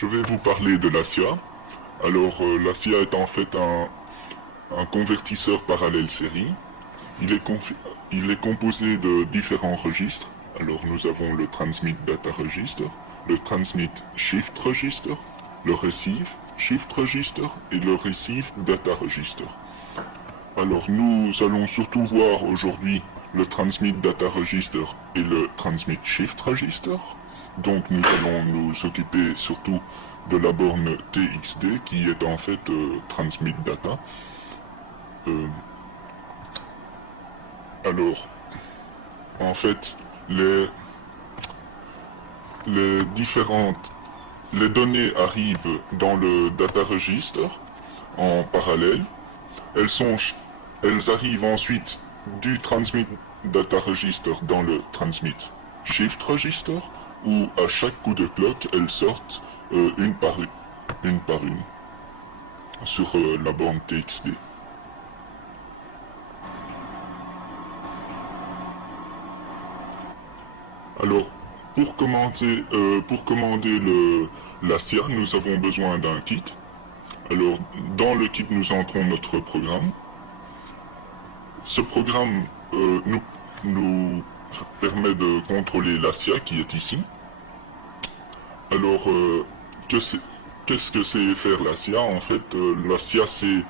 je vais vous parler de l'ASIA. Alors, l'ASIA est en fait un convertisseur parallèle série. Il est composé de différents registres. Alors, nous avons le Transmit Data Register, le Transmit Shift Register, le Receive Shift Register et le Receive Data Register. Alors, nous allons surtout voir aujourd'hui le Transmit Data Register et le Transmit Shift Register. Donc, nous allons nous occuper surtout de la borne TXD qui est en fait Transmit Data. Alors, en fait, les données arrivent dans le Data Register en parallèle. Elles arrivent ensuite du Transmit Data Register dans le Transmit Shift Register, où à chaque coup de clock, elles sortent une par une sur la borne TXD. Alors, pour commander l'ASIA, nous avons besoin d'un kit. Alors, dans le kit, nous entrons notre programme. Ce programme nous permet de contrôler l'ASIA qui est ici. Alors, qu'est-ce que c'est faire l'ASIA? En fait, l'ASIA, c'est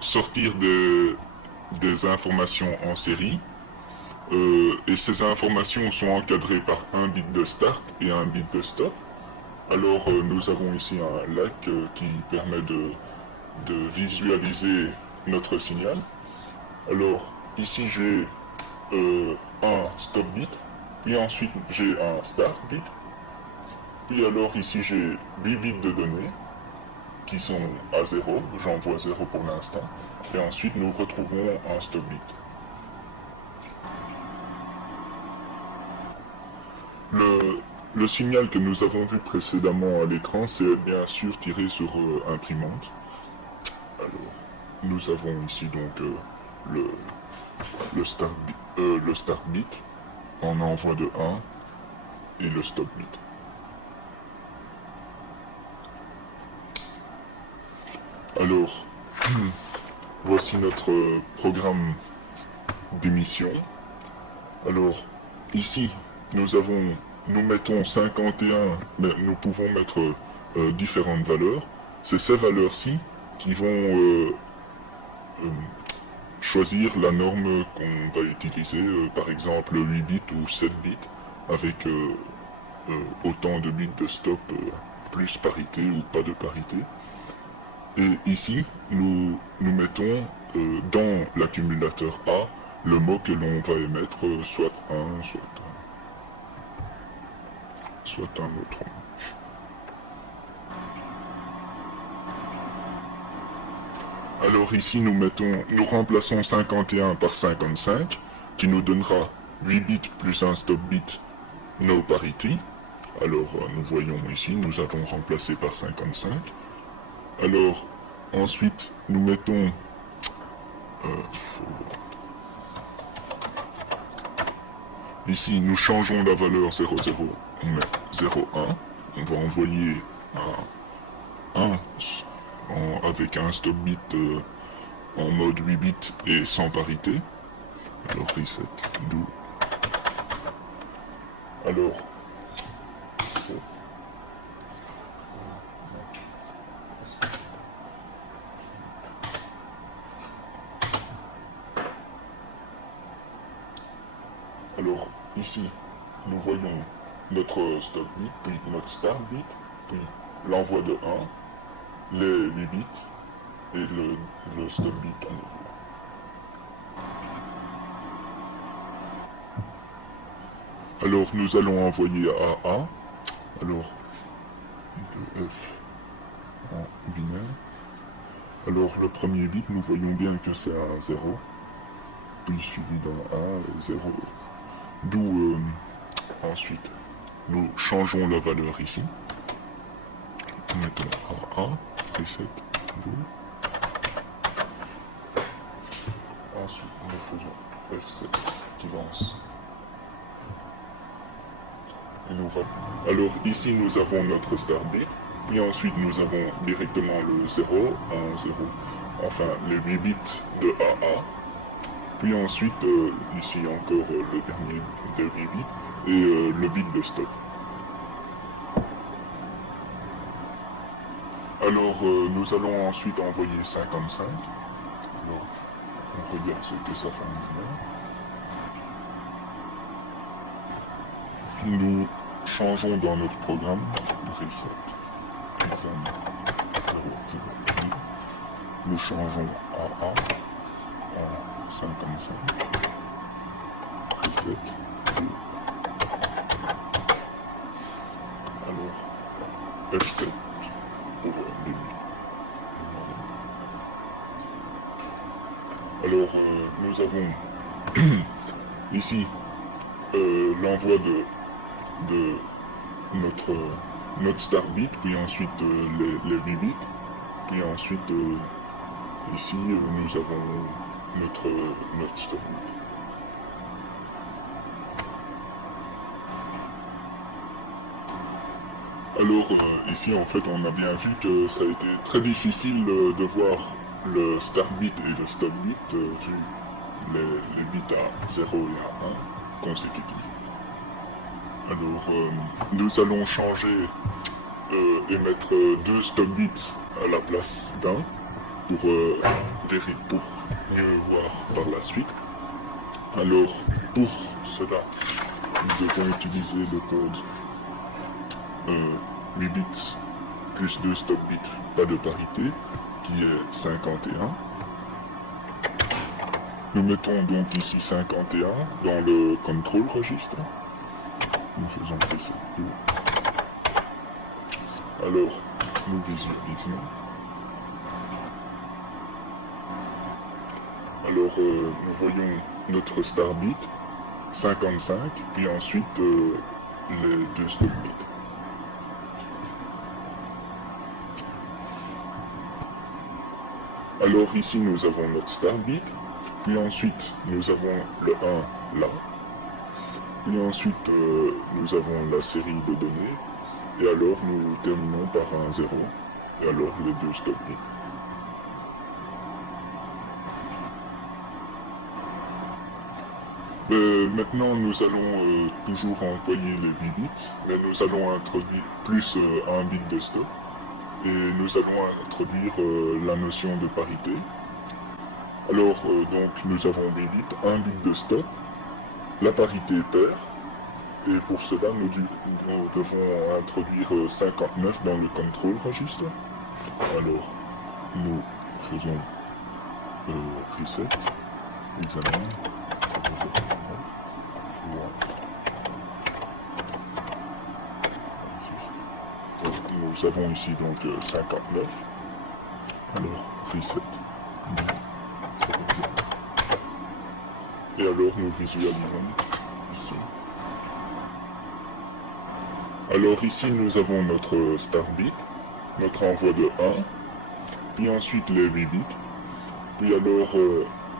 sortir des informations en série. Et ces informations sont encadrées par un bit de start et un bit de stop. Alors nous avons ici un lac qui permet de visualiser notre signal. Alors ici j'ai un stop bit, puis ensuite j'ai un start bit, puis alors ici j'ai 8 bits de données qui sont à 0, j'envoie 0 pour l'instant, et ensuite nous retrouvons un stop bit. Le signal que nous avons vu précédemment à l'écran, c'est bien sûr tiré sur imprimante. Alors, nous avons ici donc le start bit en envoi de 1 et le stop bit. Alors, voici notre programme d'émission. Alors, ici, nous mettons 51, mais nous pouvons mettre différentes valeurs. C'est ces valeurs-ci qui vont choisir la norme qu'on va utiliser, par exemple 8 bits ou 7 bits, avec autant de bits de stop, plus parité ou pas de parité. Et ici, nous mettons dans l'accumulateur A le mot que l'on va émettre, soit un autre. Alors ici nous remplaçons 51 par 55 qui nous donnera 8 bits plus un stop bit no parity. Alors nous voyons ici, nous avons remplacé par 55. Alors ensuite nous mettons ici nous changeons la valeur 00, on met 01, on va envoyer un 1 avec un stop bit en mode 8 bits et sans parité. Alors reset do. Alors ici nous voyons notre stop bit, puis notre start bit, puis l'envoi de 1, les 8 bits et le stop bit à nouveau. Alors nous allons envoyer à A, alors de F en binaire. Alors le premier bit, nous voyons bien que c'est un 0, puis suivi d'un 1 et 0. D'où ensuite nous changeons la valeur ici. Nous mettons A1, reset, 2. Ensuite nous faisons F7 qui lance Alors ici nous avons notre start bit, puis ensuite nous avons directement le 0, 1, 0, enfin les 8 bits de AA, puis ensuite ici encore le dernier de 8 bits et le bit de stop. Alors nous allons ensuite envoyer 55. Alors on regarde ce que ça fait maintenant. Nous changeons dans notre programme reset. Nous changeons AA en 55. Reset. Alors F7 pour début. Alors nous avons ici l'envoi de notre start bit, puis ensuite les 8 bits, puis ensuite ici nous avons notre stop bit. Alors ici en fait on a bien vu que ça a été très difficile de voir le start bit et le stop bit vu les bits à 0 et à 1 consécutifs. Alors nous allons changer et mettre 2 stop bits à la place d'un pour mieux voir par la suite. Alors pour cela nous devons utiliser le code 8 bits plus 2 stop bits, pas de parité, qui est 51. Nous mettons donc ici 51 dans le control registre. Nous faisons reset. Alors, nous visualisons. Alors, nous voyons notre start bit, 55, puis ensuite les 2 stop bits. Alors ici nous avons notre start bit, puis ensuite nous avons le 1 là, puis ensuite nous avons la série de données, et alors nous terminons par un 0, et alors les 2 stop bits. Maintenant nous allons toujours employer les 8 bits, mais nous allons introduire plus un bit de stop. Et nous allons introduire la notion de parité. Alors, donc, nous avons 8 bits, un bit de stop, la parité paire, et pour cela, nous devons introduire 59 dans le control registre. Alors, nous faisons reset, examen, nous avons ici donc 59. Alors, reset. Et alors, nous visualisons ici. Alors ici, nous avons notre start bit, notre envoi de 1, puis ensuite les 8 bits. Puis alors,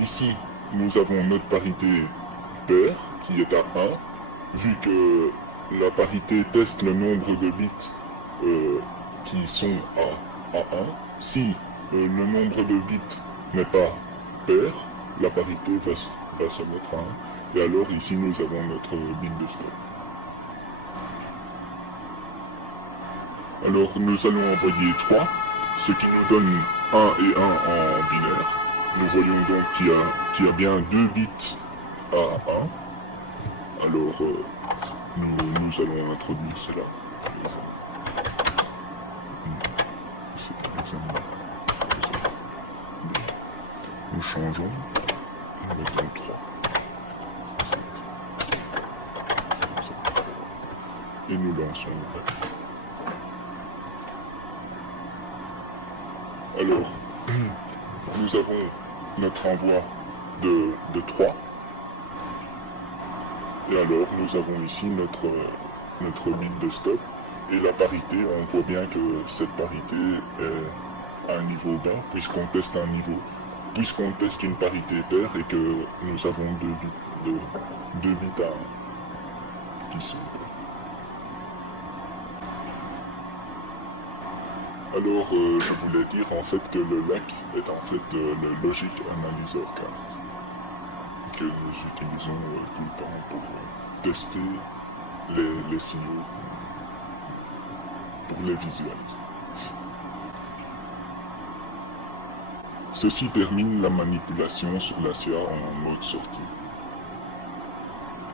ici, nous avons notre parité paire, qui est à 1, vu que la parité teste le nombre de bits qui sont à 1. Si le nombre de bits n'est pas pair, la parité va se mettre à 1. Et alors ici nous avons notre bit de stop. Alors nous allons envoyer 3, ce qui nous donne 1 et 1 en binaire. Nous voyons donc qu'il y a bien 2 bits à 1. Alors nous allons introduire cela. Nous changeons, nous mettons 3. Et nous lançons le reste. Alors, nous avons notre envoi de 3. Et alors, nous avons ici notre bit de stop. Et la parité, on voit bien que cette parité est à un niveau bas, puisqu'on teste un niveau, puisqu'on teste une parité paire et que nous avons 2 bits à 1 qui sont. Alors, je voulais dire en fait que le LAC est en fait le Logic Analyzer Card que nous utilisons tout le temps pour tester les signaux, pour les visualiser. Ceci termine la manipulation sur la SIA en mode sortie.